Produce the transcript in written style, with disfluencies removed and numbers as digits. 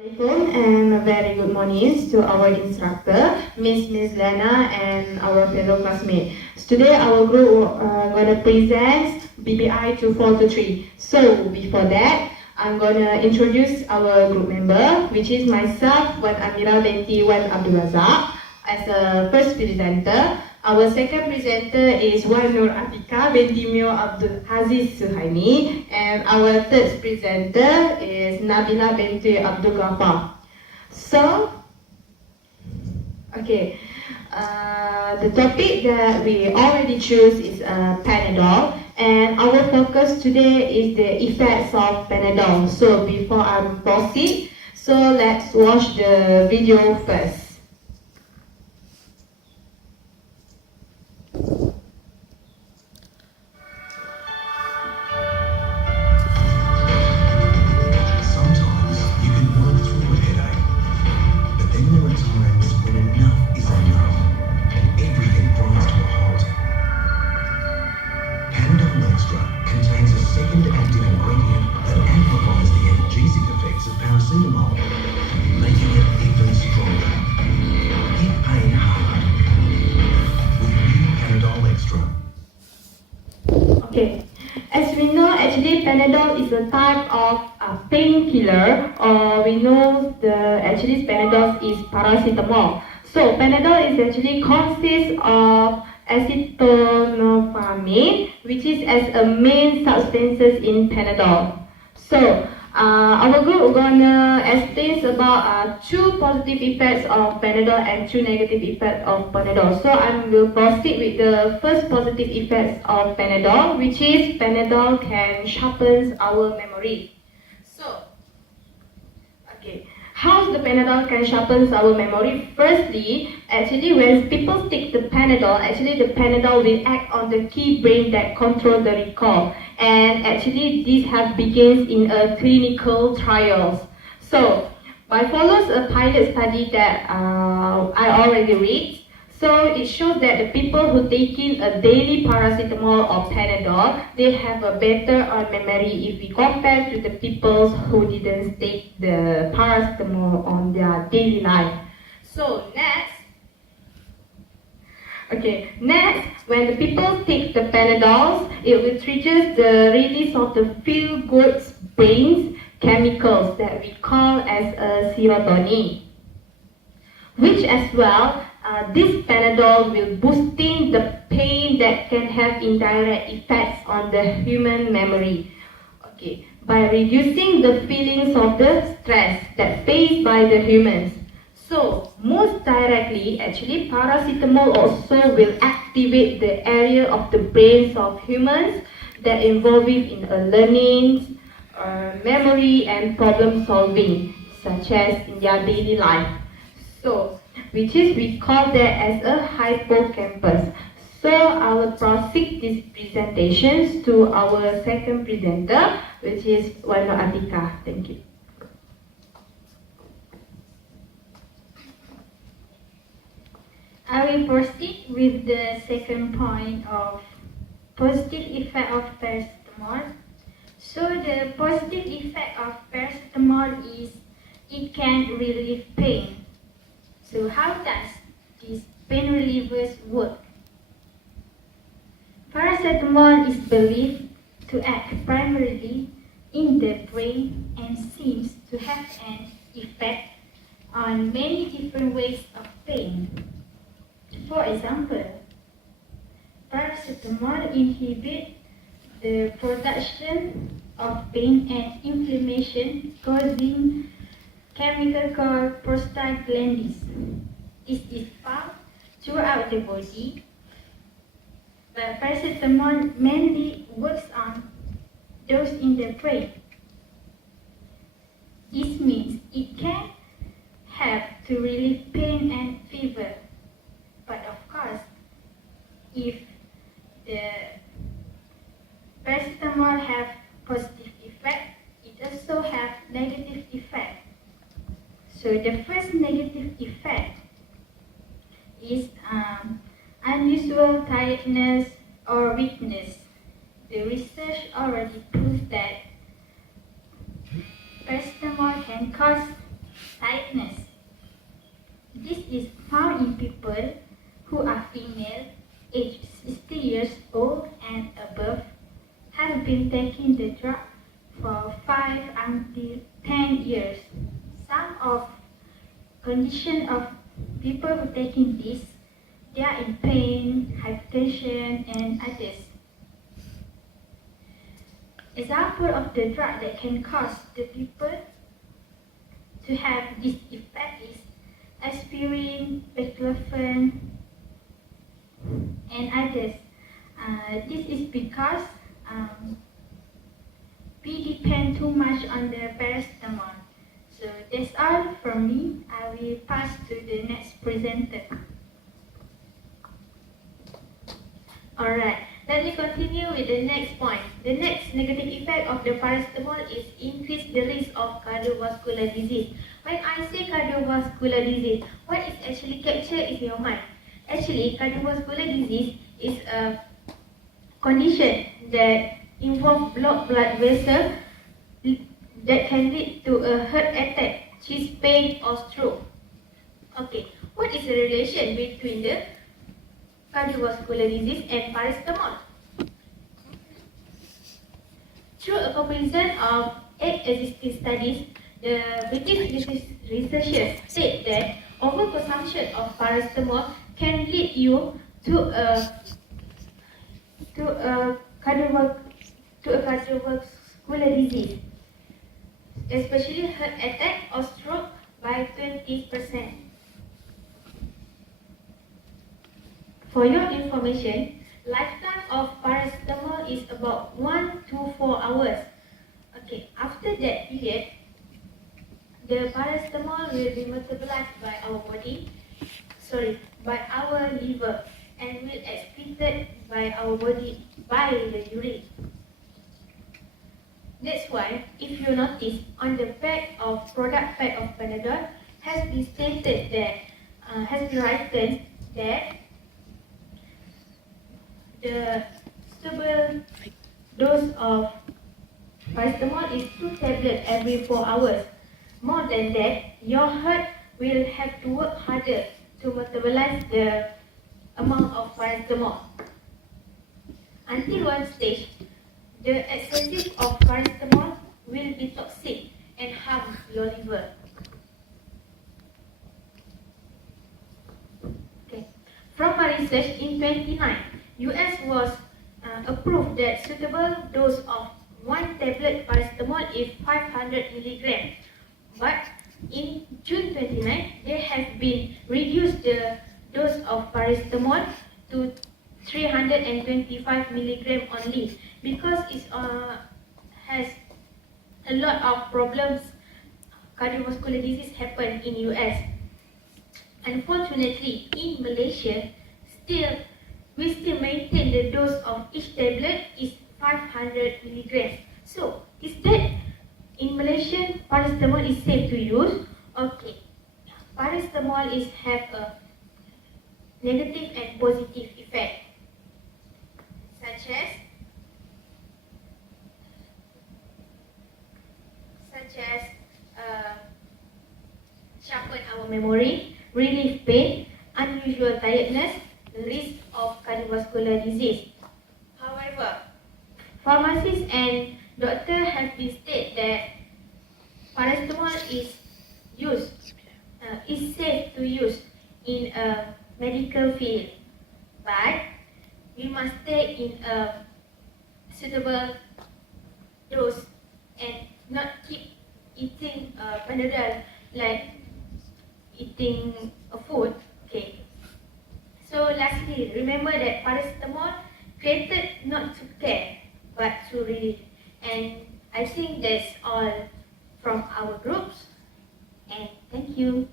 Assalamualaikum and a very good morning to our instructor, Miss Lena and our fellow classmates. Today our group gonna present BBI 2423. So before that, I'm gonna introduce our group member, which is myself, Wan Amira binti Wan Abdul Razak, as a first presenter. Our second presenter is Wan Nur Atika binti Mio Abdul Aziz Suhaimi, and our third presenter is Nabila binti Abdul Ghaffar. So, okay, the topic that we already choose is Panadol, and our focus today is the effects of Panadol. So before I proceed, so let's watch the video first. Okay, as we know, actually Panadol is a type of painkiller, or we know actually Panadol is paracetamol. So Panadol is actually consists of acetaminophen, which is as a main substances in Panadol. So our group gonna explain about two positive effects of Panadol and two negative effects of Panadol. So I will proceed with the first positive effects of Panadol, which is Panadol can sharpen our memory. So, okay, how the Panadol can sharpen our memory? Firstly, actually when people take the Panadol, actually the Panadol will act on the key brain that control the recall. And actually this has begins in a clinical trials. So, by follows a pilot study that I already read. So it shows that the people who taking a daily paracetamol or Panadol, they have a better memory if we compare to the people who didn't take the paracetamol on their daily life. So next, when the people take the Panadols, it will trigger the release of the feel-good brain chemicals that we call as a serotonin, which as well, this Panadol will boosting the pain that can have indirect effects on the human memory. Okay, by reducing the feelings of the stress that faced by the humans. So, most directly, actually, paracetamol also will activate the area of the brains of humans that involved in learning, memory, and problem solving, such as in their daily life. So, which is we call that as a hippocampus. So, I will proceed these presentations to our second presenter, which is Wan Nur Atika. Thank you. I will proceed with the second point of positive effect of paracetamol. So the positive effect of paracetamol is it can relieve pain. So how does these pain relievers work? Paracetamol is believed to act primarily in the brain and seems to have an effect on many different ways of pain. For example, paracetamol inhibits the production of pain and inflammation, causing chemical called prostaglandins. This is found throughout the body, but paracetamol mainly works on those in the brain. This means it can help to relieve pain and fever. But of course, if the paracetamol have positive effect, it also have negative effect. So the first negative effect is unusual tiredness or weakness. The research already proved that paracetamol can cause tiredness. This is found in people who are female, aged 60 years old and above, have been taking the drug for 5 until 10 years. Some of condition of people who taking this, they are in pain, hypertension, and others. Example of the drug that can cause the people to have this effect is aspirin, baclofen, and others. This is because we depend too much on the paracetamol. So that's all from me. I will pass to the next presenter. Alright, let me continue with the next point. The next negative effect of the paracetamol is increase the risk of cardiovascular disease. When I say cardiovascular disease, what is actually captured in your mind? Actually, cardiovascular disease is a condition that involves blocked blood vessels that can lead to a heart attack, chest pain, or stroke. Okay, what is the relation between the cardiovascular disease and paracetamol? Through a comparison of 8 existing studies, the British researchers said that overconsumption of paracetamol can lead you to a cardiovascular disease, especially heart attack or stroke by 20%. For your information, lifetime of paracetamol is about 1 to 4 hours. Okay, after that period, the paracetamol will be metabolized by our liver and will excreted by our body by the urine. That's why, if you notice, on the product pack of Panadol has been stated that, has been written that the suitable dose of paracetamol is 2 tablets every 4 hours. More than that, your heart will have to work harder to metabolize the amount of paracetamol. Until one stage, the excessive of paracetamol will be toxic and harm your liver. Okay. From my research in 2009, US was approved that suitable dose of 1 tablet paracetamol is 500 milligrams. But in June 29, they have been reduced the dose of paracetamol to 325 milligrams only because it has a lot of problems. Cardiovascular disease happen in US. Unfortunately, in Malaysia, we still maintain the dose of each tablet is 500 milligrams. So, is that in Malaysia paracetamol is safe to use? Okay, paracetamol have a negative and positive effect, such as sharpen our memory, relieve pain, unusual tiredness, the risk of cardiovascular disease. However, pharmacists and doctors have been stated that paracetamol is safe to use in a medical field, but we must take in a suitable dose and not keep eating Panadol like eating a food. Okay. So lastly, remember that paracetamol created not to care but to relieve. And I think that's all from our groups. And thank you.